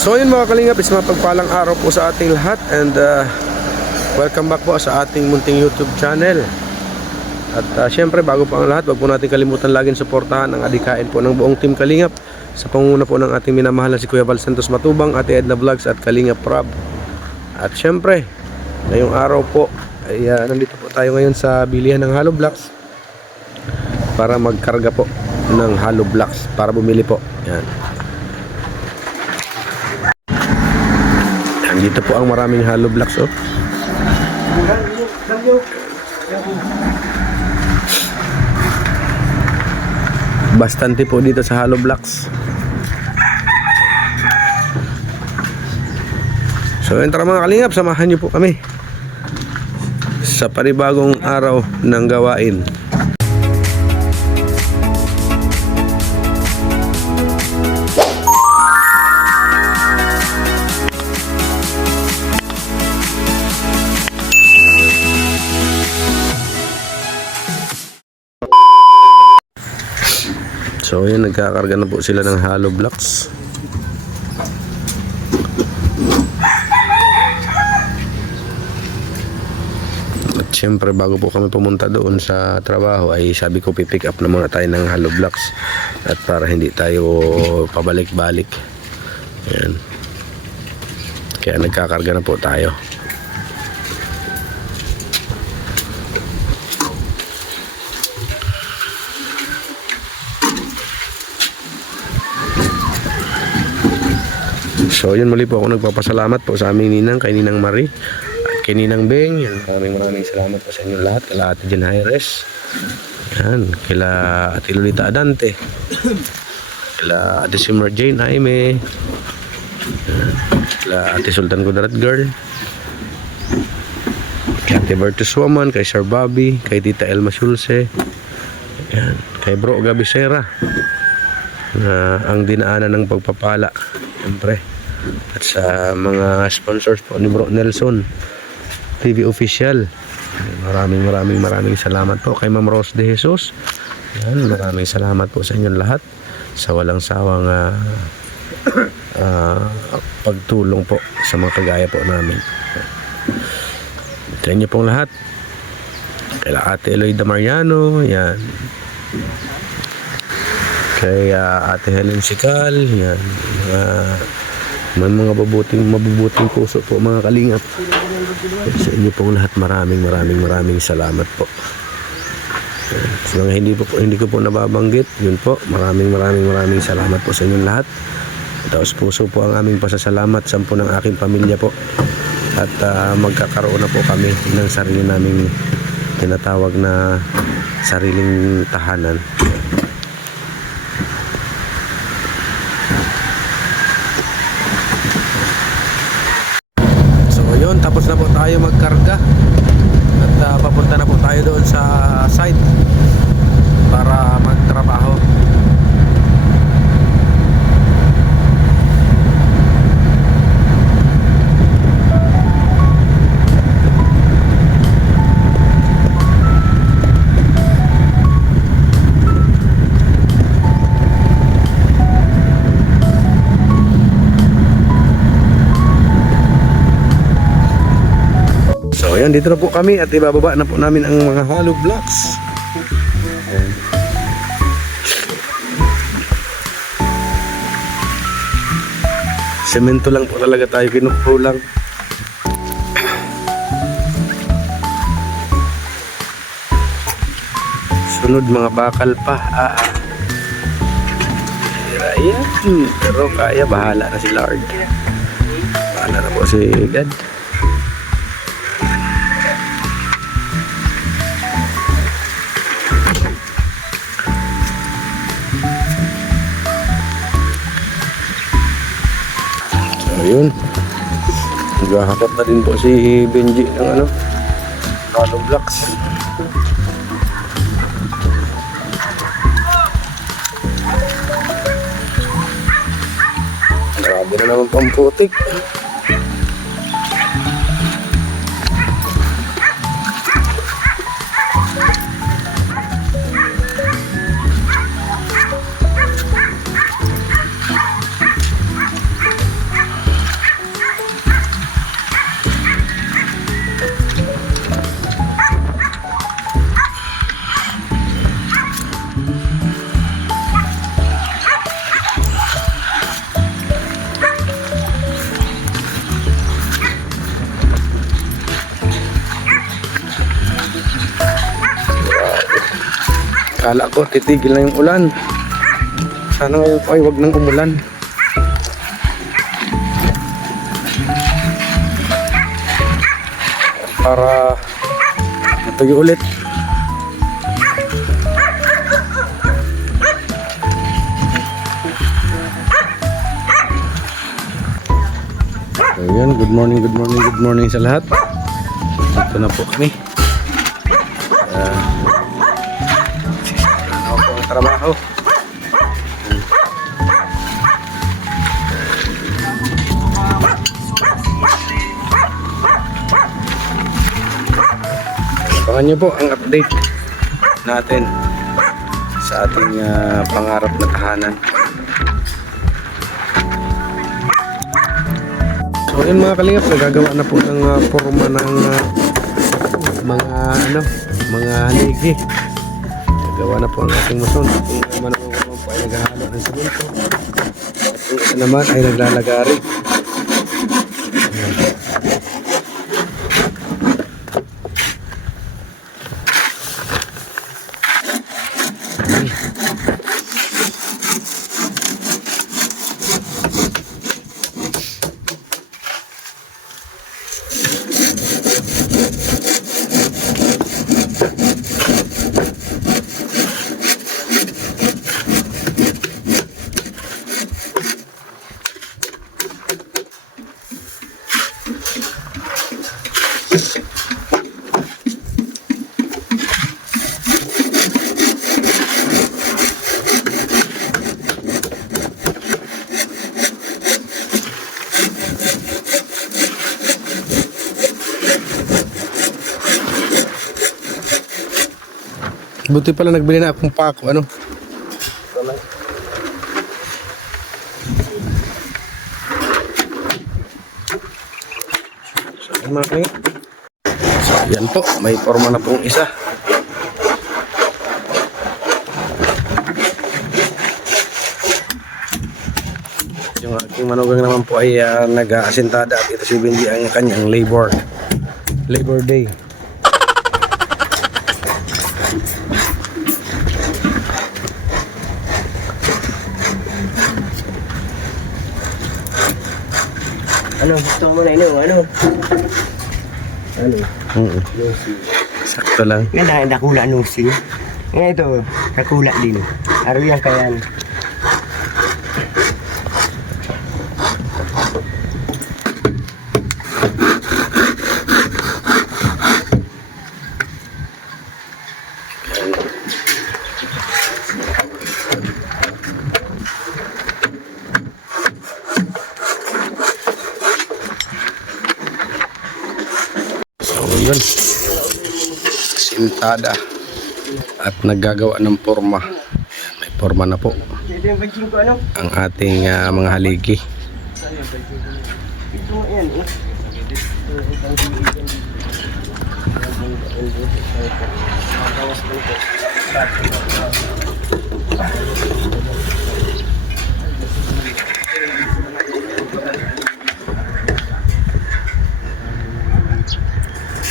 So yun mga kalingap, is mapagpalang araw po sa ating lahat. And welcome back po sa ating munting YouTube channel. At syempre bago pa ang lahat, wag po natin kalimutan laging suportahan ang adikain po ng buong team Kalingap sa pangunguna po ng ating minamahal na si Kuya Val Santos Matubang, Ate Edna Vlogs at Kalingap Rob. At syempre ngayong araw po ay nandito po tayo ngayon sa bilihan ng hollow blocks para magkarga po ng hollow blocks para bumili po. Yan. Dito po ang maraming hollow blocks, oh. Bastante po dito sa hollow blocks. So yun, tara mga kalingap, samahan niyo po kami sa panibagong araw ng gawain. So yun, nagkakarga na po sila ng hollow blocks. At syempre bago po kami pumunta doon sa trabaho ay sabi ko pipick up na muna tayo ng hollow blocks at para hindi tayo pabalik-balik. Ayan. Kaya nagkakarga na po tayo. So yun, muli po ako nagpapasalamat po sa aming ninang, kay Ninang Marie at kay Ninang Beng. Yan, maraming salamat po sa inyo lahat. Kila Ate Jen Hayres, yan, kila Ate Lolita Adante, kila Ate Simmer Jane Jaime, yan, kila Ate Sultan Kudarat Girl, kay Ate Bertus Woman, kay Sir Bobby, kay Tita Elma Schulze, yan, kay Bro Gabi Sera, na ang dinaanan ng pagpapala siyempre, at sa mga sponsors po ni Bro Nelson TV Official. Maraming salamat po kay Ma'am Rose De Jesus. Yan, maraming salamat po sa inyong lahat sa walang sawang pagtulong po sa mga kagaya po namin. Sa inyo pong lahat, kay Ate Eloida Mariano, yan, kay Ate Helen Sikal, yan, may mga mabubuting puso po mga kalingap. Sa inyo pong lahat, maraming salamat po. Sa mga hindi ko po nababanggit, yun po, maraming salamat po sa inyong lahat. Taos puso po ang aming pasasalamat sa po ng aking pamilya po. At magkakaroon na po kami ng sarili naming tinatawag na sariling tahanan. Tapos na po tayo magkarga at papunta na po tayo doon sa site para magtrabaho. So ayan, dito na po kami at ibababa na po namin ang mga hollow blocks. Semento lang po talaga tayo kinukulang. Sunod mga bakal pa. Ayan, pero kaya, bahala na si Lord. Bahala na po si God. Ayun, naghahakot na din po si Benji ng hollow blocks. Grabe na naman pamputik. Kala ko titigil na yung ulan. Sana ngayon po ay wag nang umulan. Para matuyo ulit. So yun, good morning sa lahat. Ito na po kami. Ano po ang trabaho? Abangan nyo po ang update natin sa ating pangarap na tahanan. So yun mga kalingap, nagagawa na po ng forma ng mga haligi. Nagawa na po ang ating mason. Kung naman po ay naghahalo ng semento. Kung ito naman ay naglalagari. Buti pala nagbili na akong pako, ano? So, yan po, may forma na pong isa. Yung aking manugang naman po ay nag-aasintada at ito si Benji ang kanyang Labor Day. Ano, gusto mo na ino, ano? Nusi. Sakto lang. Ganda, nakula nusi. Ngayon ito, nakula din. Araw yan kayan. Yun, sintada at naggagawa ng forma. May forma na po ang ating mga haligi.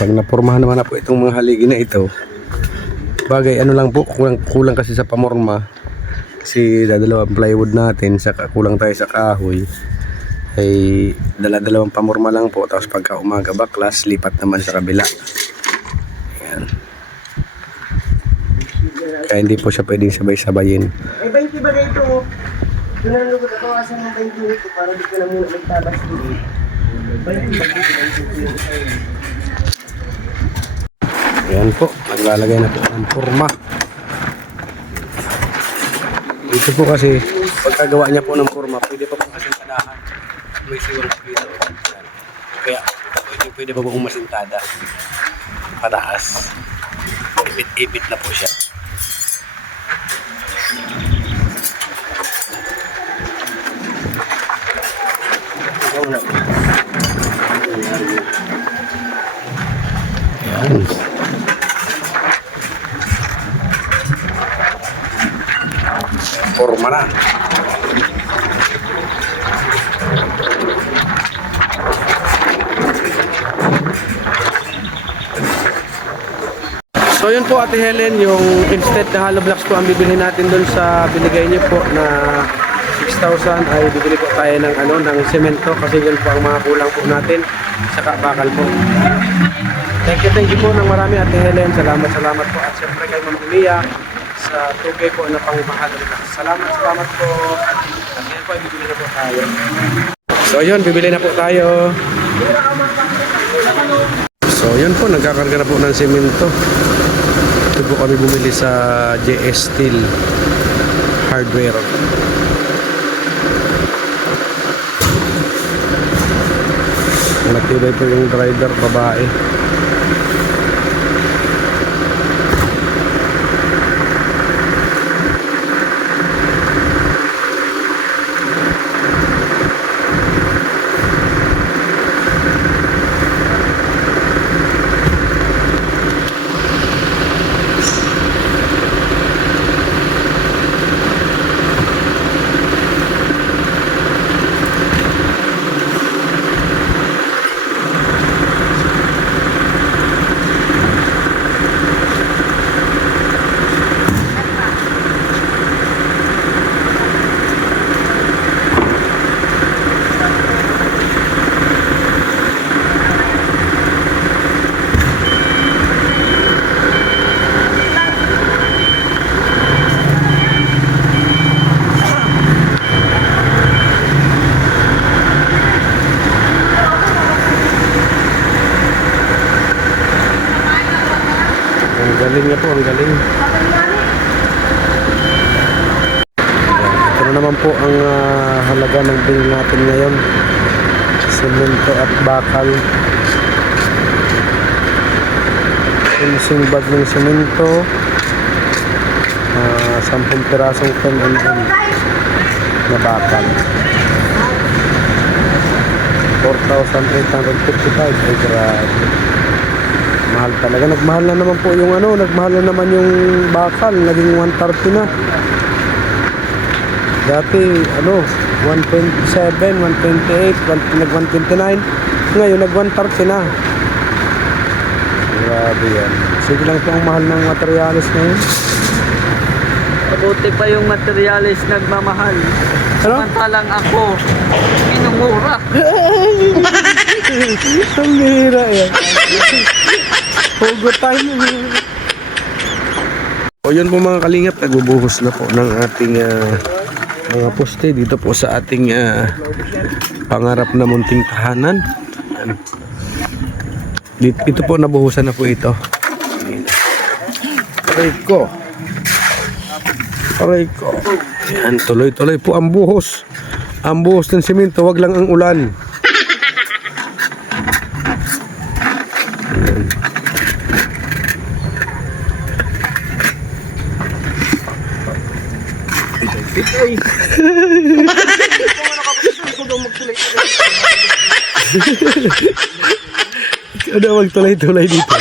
Pag napormahan naman na po itong mga haligi na ito, bagay ano lang po, kulang kasi sa pamorma, kasi dadalawang plywood natin, saka kulang tayo sa kahoy, ay dalawang pamorma lang po, tapos pagka umaga baklas, lipat naman sa kabila. Ayan. Kaya hindi po siya pwedeng sabay-sabayin. Eh, 20 ba na ito? Doon na lugod ako kasi ng 20 ito para di ko na muna magtabas dito. 20 ba dito? Ayan po, maglalagay na po ng forma. Dito po kasi, pagkagawa niya po ng forma, pwede pa pong masintadahan. May siwang po dito. Kaya, pwede pa pong masintada. Pataas. Ipit-ipit na po siya. Ayan. Forma na. So So yun po Ate Helen, yung instead na hollow blocks po ang bibili natin doon sa binigay niyo po na 6,000 ay bibili po tayo ng ng semento kasi yun po ang mga kulang po natin saka bakal po. Thank you po ng marami Ate Helen. Salamat po at siyempre kay Ma'am Mia sa tugay po na pangmahal. Salamat po. At yan po, bibili na po tayo. So yun, bibili na po tayo. So yun po, nagkakarga na po ng semento. Ito po kami bumili sa JS Steel Hardware. Matibay po yung driver, babae. Ang galing niya po, ang galing. Ito na naman po ang halaga ng bill natin ngayon. Semento at bakal. Finishing bag ng semento. 10 pirasong 10 mm na bakal. 4,855. Ay grabe. Mahal talaga. Nagmahal na naman po yung nagmahal na naman yung bakal. Naging 130 na. Dati 127, 128, nag-129. Ngayon nag-130 na. Grabe yan. Sige lang po ang mahal ng materialis ngayon. Mabuti pa yung materialis nagmamahal. Samantalang ako, minumura. Ang hira yan. Hugot tayo. O yun po mga kalingap, nagbubuhos na po ng ating mga poste dito po sa ating pangarap na munting tahanan. Dito po nabuhusan na po ito. Aray ko. Yan, tuloy-tuloy po ang buhos. Ang buhos ng simento, wag lang ang ulan. Pitoy. Ikaw na magtulay-tulay dito.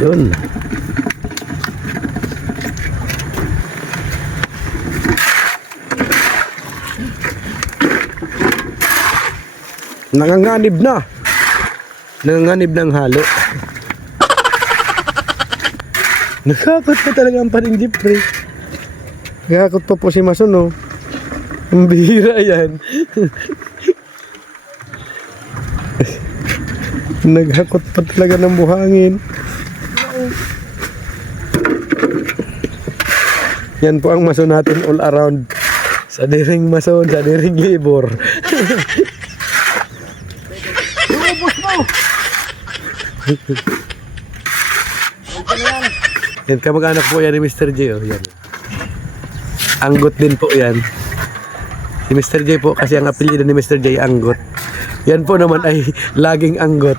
Yun. Nanganganib na. Nanganganib ng halo. Nakakot pa talaga ang parinjip, pre. Nakakot pa po si Mason, oh. Ang bihira yan. Naghakot pa talaga ng buhangin. Yan po ang Mason natin all around. Sa diring Mason, sa diring labor. Ubus mo! Yan, kamag-anak po yan ni Mr. J. Oh, yan. Anggot din po yan. Si Mr. J po, kasi ang apelyido ni Mr. J, Anggot. Yan po naman ay laging anggot.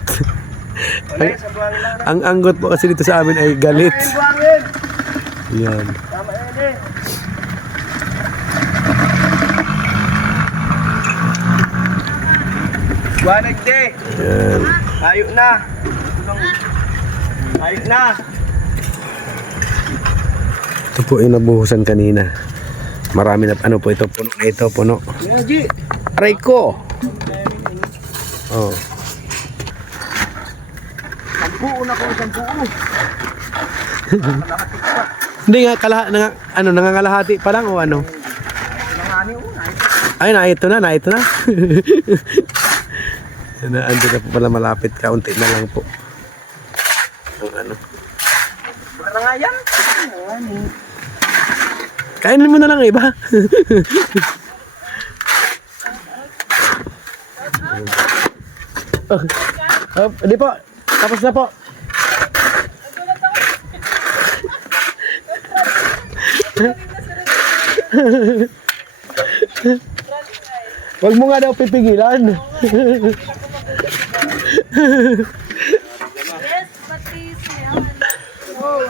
ang anggot po kasi dito sa amin ay galit. Yan. Buwanag de. Yan. Ayok na. Ayok na. Ito po yung nabuhusan kanina. Marami na, ano po ito, puno na ito, puno. Aray ko! Oh. Sampuo na ko, sampuo. Hindi nga nangangalahati pa lang o ano? Nangani mo, Ay, ito na. Ando na po pala malapit, kaunti na lang po. Ang ano. Para nga yan. Kainin mo na lang iba. Hindi po. Tapos na po. Wag mo nga daw pipigilan. Yes, but please, yan. Oh,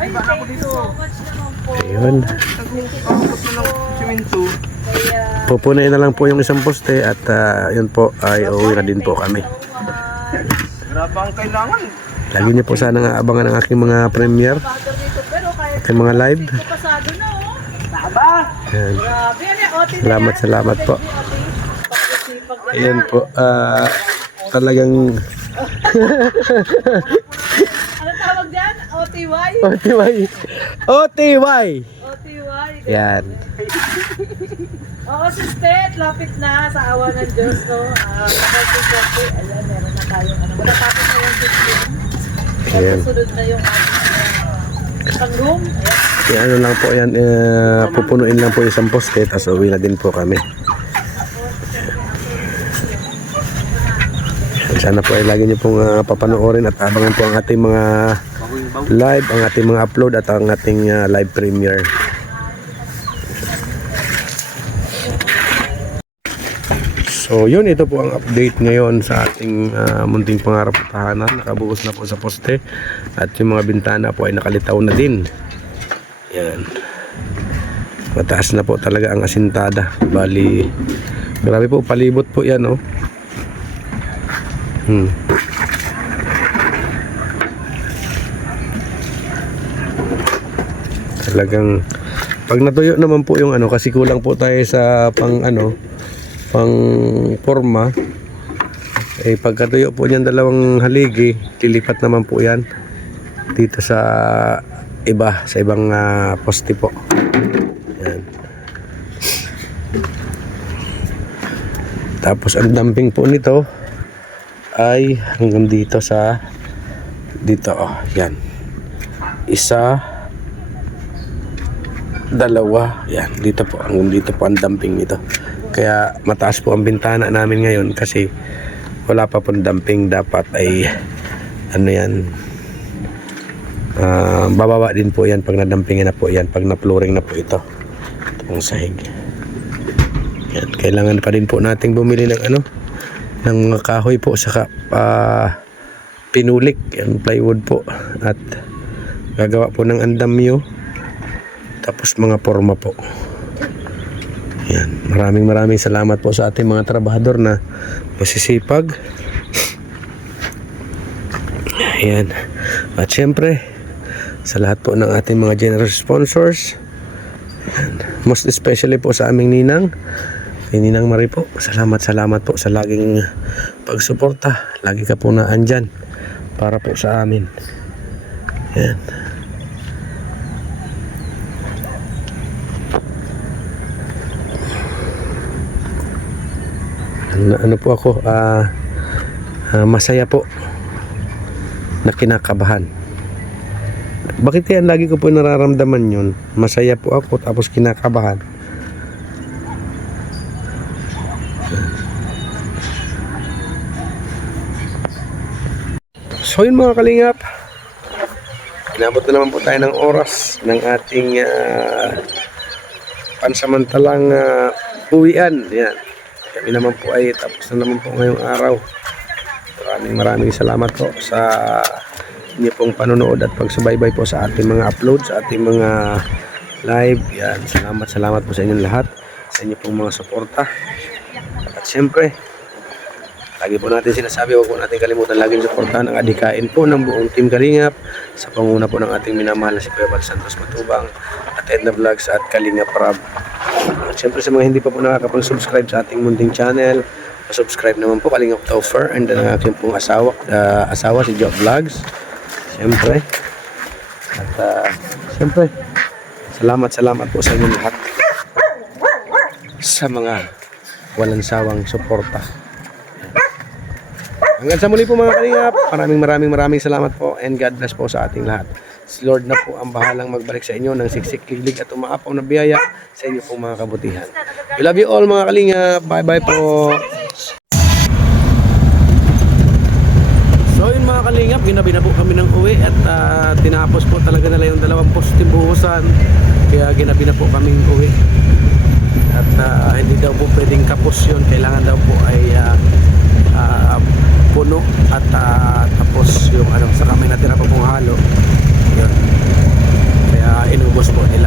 ay, thank you so much naman po. Ayun. Siminto. Kaya, Pupunayin na lang po yung isang poste at yun po ay uuwi na din po kami. Grabe ang kailangan. Lagi niyo po sana nga abangan ang aking mga premiere, bago dito, pero kahit aking mga live. pasado na, oh. Taba! Yan. Grabe, yan eh, OT na Salamat, yan. salamat po. Pag-isipag na Ayan po, talagang ano tawag dyan? OTY? OTY. OTY. OTY. Yan. Oo, sister, lapit na sa awa ng Diyos, no? Ayan, meron na tayong ano. Matatapos na yung system. Ayan. Susunod na yung isang room. Ayan. Yan, ano lang po yan, pupunuin lang po yung isang poste, tapos uwi na din po kami. Sana po ay lagi niyo pong papanoorin at abangan po ang ating mga live, ang ating mga upload at ang ating live premiere. So yun, ito po ang update ngayon sa ating munting pangarap at tahanan. Nakabuhos na po sa poste at yung mga bintana po ay nakalitaw na din. Yan. Mataas na po talaga ang asintada. Bali, grabe po, palibot po yan, oh. Talagang pag natuyo naman po yung ano, kasi kulang po tayo sa pang forma, eh pagkatuyo po niyan dalawang haligi, lilipat naman po yan dito sa ibang poste po. Yan. Tapos ang dumping po nito ay hanggang dito oh, yan. Isa, dalawa, yan, dito po, hanggang dito po ang dumping nito. Kaya mataas po ang bintana namin ngayon kasi wala pa pong dumping. Dapat ay ano yan, bababa din po yan pag nadampingin na po yan, pag na-flooring na po ito, itong sahig. Yan, kailangan pa din po nating bumili ng ng mga kahoy po, saka pinulik, yan, plywood po, at gagawa po ng andamyo, tapos mga forma po. Yan, maraming salamat po sa ating mga trabahador na masisipag. Ayan. At syempre, sa lahat po ng ating mga generous sponsors, ayan, most especially po sa aming ninang, kay Ninang Marie po, salamat po sa laging pagsuporta. Lagi ka po na andyan para po sa amin. Ayan. Ano po ako, masaya po na kinakabahan. Bakit kaya lagi ko po nararamdaman yun? Masaya po ako tapos kinakabahan. So yun mga kalingap, inabot na naman po tayo ng oras ng ating pansamantalang uwian. Yan. Kami naman po ay tapos na naman po ngayong araw. Maraming salamat po sa inyo pong panonood at pagsubaybay po sa ating mga upload, sa ating mga live. Yan, salamat po sa inyong lahat, sa inyo pong mga suporta. At siyempre, lagi po natin sinasabi, huwag po natin kalimutan laging suportahan ang adhikain po ng buong Team Kalingap sa panguna po ng ating minamahal na si Kuya Bal Santos Matubang at Edna Vlogs at Kalingap Rab. At siyempre sa mga hindi pa po nakakapag-subscribe sa ating munting channel, Subscribe naman po Kalingap Topher and ang aking pong asawa si Joe Vlogs. Siyempre. At siyempre, salamat po sa inyo lahat sa mga walang sawang suporta. Hanggang sa muli po mga Kalingap, maraming salamat po and God bless po sa ating lahat. Si Lord na po ang bahalang magbalik sa inyo ng siksik, liglig at umaapaw na biyaya sa inyo pong mga kabutihan. We love you all mga Kalingap. Bye po. So yun mga Kalingap, ginabi na po kami ng uwi at tinapos po talaga nila yung 2 poste buhusan. Kaya ginabi na po kaming uwi. At hindi daw po pwedeng kapos yun. Kailangan daw po ay puno at tapos yung saka may natira pa pong halo. Yun. Kaya inubos po nila.